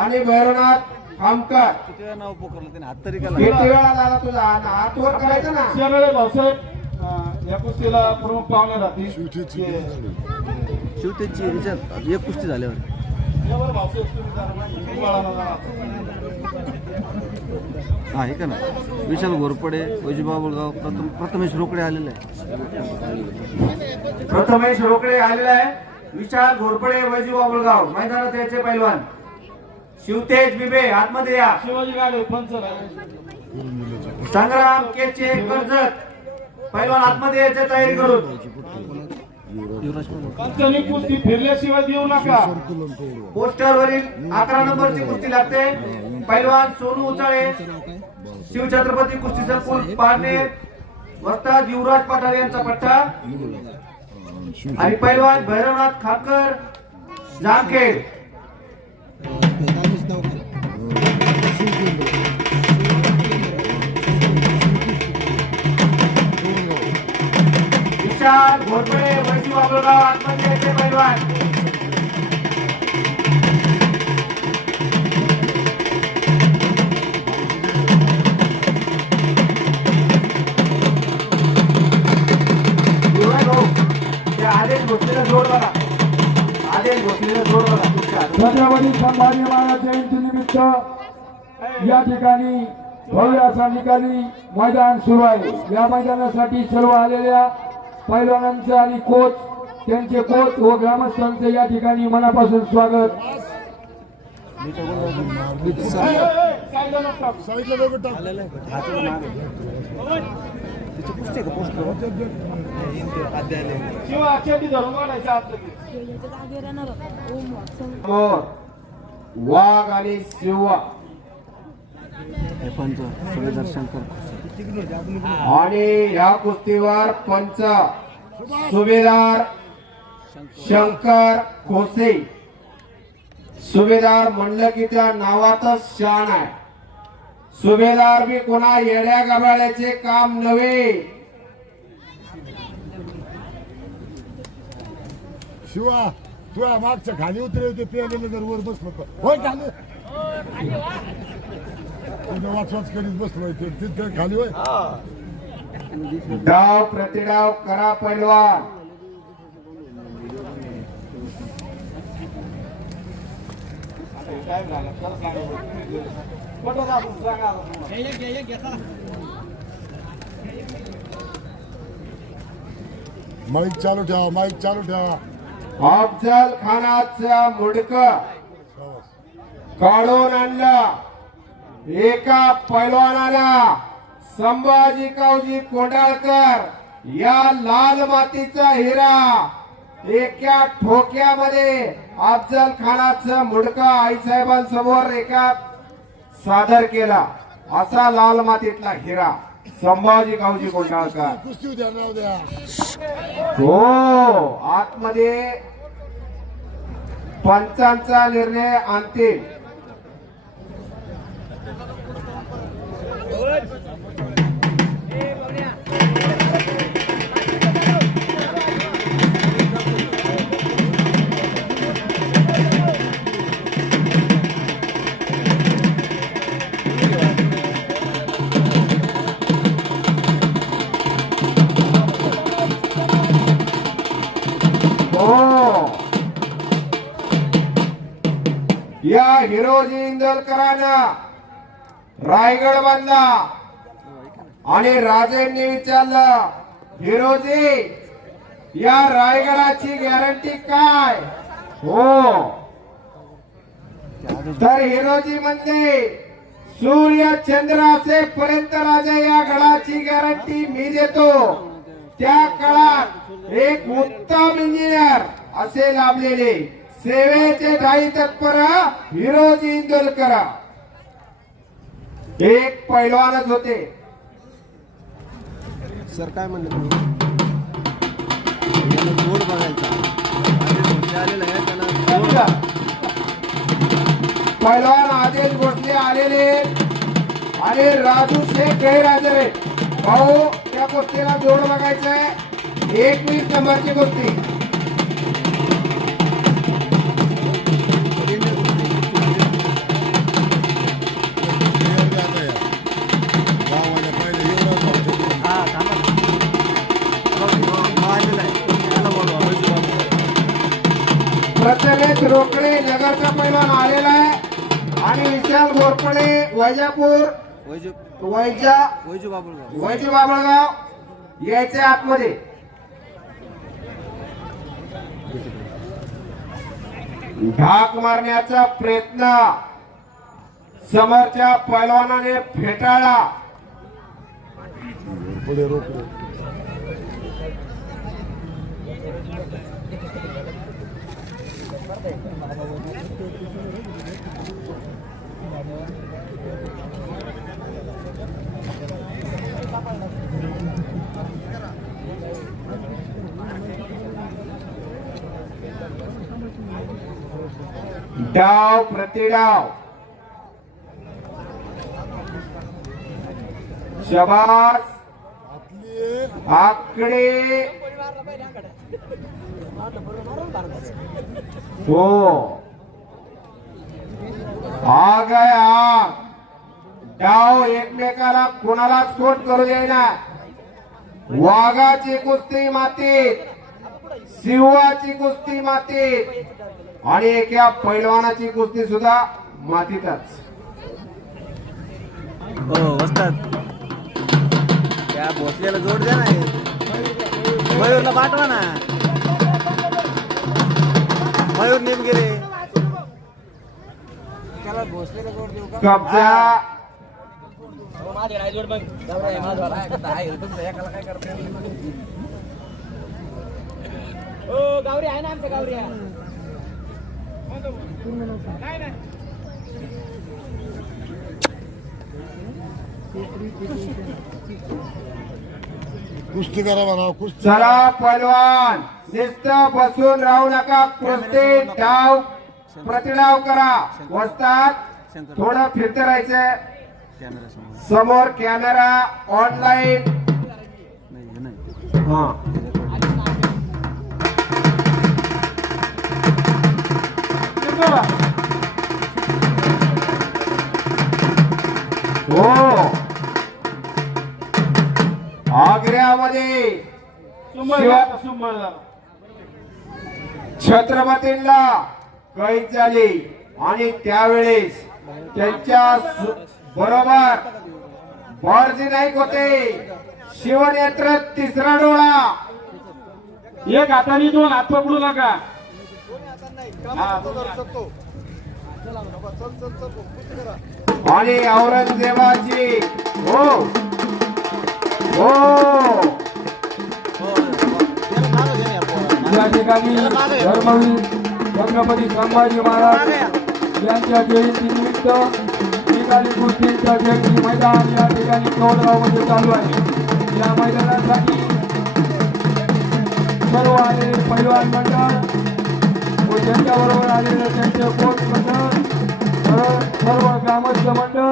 आणि भैरवनाथ खामकर किती वेळा नाव पोकरलं त्याने? हात तरी केला किती वेळा दादा तुझा हात वर करायचा ना? भाऊसाहेब अं, या कुस्तीला प्रमुख पाहुणे राहतील. शिवतेची ह्याच्यात एक कुस्ती झाल्यावर. यावर भाऊसाहेब तुम्ही जरा माहिती बाळाला जरा. हा हे का ना? विशाल घोरपडे वैजूबाबुळगाव प्रथम प्रथमेश रोकडे आलेले आहे प्रथमेश रोकडे आलेला आहे विशाल घोरपडे वैजू बाबुळगाव मैदानात यायचे पैलवान. शिवतेज बिबे आतमध्ये या. शिवाजी गाडे पंचर. आहे संग्राम केचे कर्जत. पैलवान आतमध्ये यायचे तयारी करून. कुस्ती फिरल्याशिवाय देऊ नका. पोस्टर वरील अकरा नंबरची कुस्ती लागते. पैलवान सोनू उचाळे. शिवछत्रपती कुस्तीचा पूल पारणे वस्ताद युवराज पठारे यांचा पट्टा. आणि पैलवान भैरवनाथ खाकर जामखेड. विशाल घोरपडे वैजू बाबुळगाव आतमध्ये पैलवान. छत्रपती संभाजी महाराज जयंती निमित्त या ठिकाणी भव्य असा निकाली मैदान सुरू आहे. या मैदानासाठी सर्व आलेल्या पैलवानांचे आणि कोच त्यांचे कोच व ग्रामस्थांचे या ठिकाणी मनापासून स्वागत. वाघ आणि शिवा हे पंच शंकर आणि ह्या कुस्तीवर पंच सुभेदार शंकर खोसे सुभेदार म्हणलं की त्या नावातच शान आहे. सुभेदार बी कोणा येड्या गबाळ्याचे काम नव्हे. शिवा तू या मागच्या खाली उतरे होते प्यायलेलं जर वर बसलो होय खाली. वाचवाच करीत बसलोय ते तिथं खाली होय डाव प्रतिडाव करा पैलवान. माईक चालू ठेवा माईक चालू ठेवा. अफजल खानाचा मुडक काढून आणलं. एका पैलवानाला संभाजी कावजी कोंडाळकर या लाल मातीचा हिरा एका ठोक्यामध्ये अफजल खानाचं मुडका आईसाहेबांसमोर एका सादर केला. असा लाल मातीतला हिरा संभाजी कावजी कोंडाळकर. हो आतमध्ये पंचांचा निर्णय आणतील हो या हिरोजी इंदलकरानं रायगड बांधला आणि राजेंनी विचारलं हिरोजी या रायगडाची गॅरंटी काय? हो. तर हिरोजी म्हणते सूर्य चंद्र असेपर्यंत राजा या गडाची गॅरंटी मी देतो. त्या काळात एक उत्तम इंजिनियर असे लाभलेले सेवेचे दायी तत्पर हिरोजी इंदोलकर. एक पैलवानच होते. सर काय म्हणलं तुम्ही? याला जोड बघायचा? आलेला आहे त्याला पैलवान आदेश भोसले आलेले आणि राजू शेख गैरहजर भाऊ त्या कुस्तीला जोड बघायचंय. एकवीस नंबरची प्रथमेश रोकडे जगाचा पहिला आलेला आहे. आणि विशाल घोरपणे वैजापूर वैजा वैजू बाबळगाव. यायचे आतमध्ये. ढाक मारण्याचा प्रयत्न. समोरच्या पैलवानाने फेटाळला. डाव प्रतिडाव शबास आकडे. हो. आग आहे आग डाव एकमेकाला कोणालाच कोण करू देईना. वाघाची कुस्ती मातीत सिंहाची कुस्ती मातीत आणि एका पैलवानाची कुस्ती सुद्धा मातीतच. हो वस्तात त्या भोसल्याला जोड द्या ना मयूरला पाठवा ना. मयूर निमगिरे त्याला भोसलेला जोड देऊ का? कब्जा. कुस्ती करा म्हणा कुस्ती चला पलवान नुसत बसून राहू नका कुस्ती डाव प्रतिडाव करा. वस्तात थोडं फिरते राहायचं. समोर कॅमेरा ऑनलाईन. हा. हे. शिवा- छत्रपतींना कैद झाली. आणि त्यावेळेस त्यांच्या बरोबर बाळजी नाईक होते. शिवनेत्र तिसरा डोळा. एक हाताने दोन हात पकडू नका. आणि औरंगजेबाची हो हो. हो. या ठिकाणी धर्मवीर छत्रपती संभाजी महाराज यांच्या जयंतीनिमित्त निकाली कुस्तीचं जयंती मैदान या ठिकाणी मध्ये चालू आहे. या मैदानासाठी सर्व आलेले परिवार मंडळ व त्यांच्याबरोबर आलेले त्यांचे कोच मंडळ सर्व- ग्रामस्थ मंडळ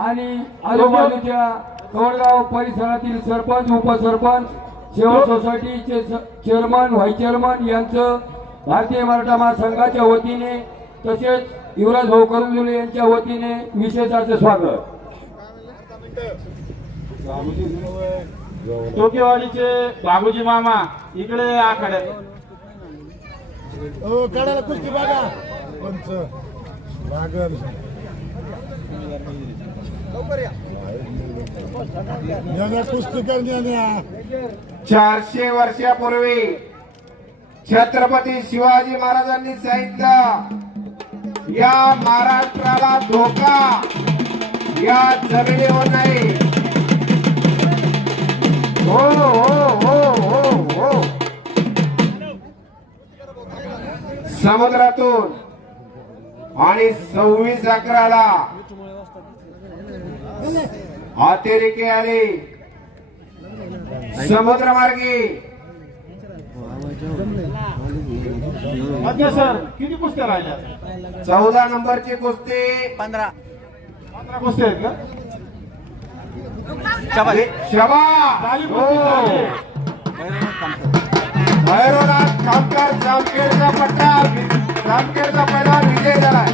आणि आजूबाजूच्या कवडगाव परिसरातील सरपंच उपसरपंच सेवा सोसायटीचे चेअरमन व्हाईस चेअरमन यांचं भारतीय मराठा महासंघाच्या वतीने तसेच युवराज भाऊ करंजुले यांच्या वतीने विशेष असं स्वागत. टोकेवाडीचे बाबूजी मामा इकडे अ, काढायला कुस्ती बघा पंच. लागल याने कुस्ती करण्याने चारशे वर्षापूर्वी छत्रपती शिवाजी महाराजांनी सांगितलं या महाराष्ट्राला धोका या जमिनीवर नाही. हो हो हो हो हो. समुद्रातून आणि सव्वीस अकराला अतिरेकी आले. समुद्रमार्गी. मध्य सर किती कुस्त्या राहिल्या? चौदा नंबरची कुस्ती. पंधरा. पंधरा कुस्त्या आहेत का? शबा झाली हो. कुस्ती चालते. भैरवनाथ खामकर जामखेडचा पट्टा. जामखेडचा पहिला विजय झालाय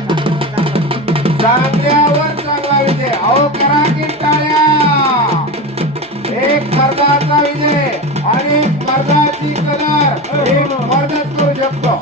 चांगल्यावर चांगला विजय. अहो करा की टाळ्या. एक मर्दाचा विजय आणि मर्दाची कलर एक मर्दच करू शकतो.